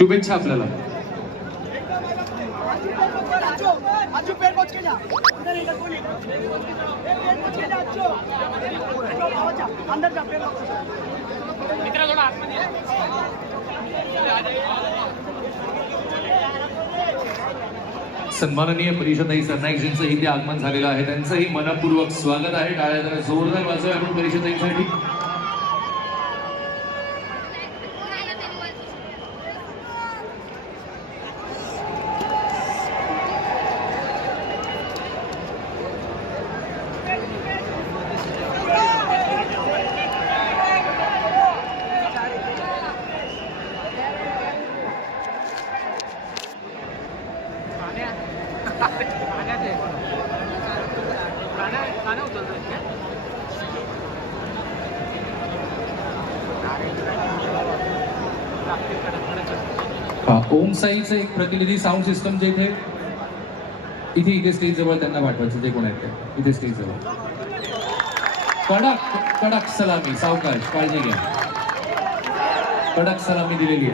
शुभेच्छा आपल्याला. सन्माननीय परिषदाई सरनाईकजींचं इथे आगमन झालेलं आहे. त्यांचंही मनपूर्वक स्वागत आहे. टाळ्या जरा जोरदार वाजवा आपण परिषदाईसाठी. ओम साईचं एक प्रतिनिधी साऊंड सिस्टमचे इथे स्टेज जवळ त्यांना पाठवायचं. ते कोण आहेत ते इथे स्टेज जवळ. कडक कडक सलामी. सावकाश, काळजी घ्या. कडक सलामी दिलेली आहे.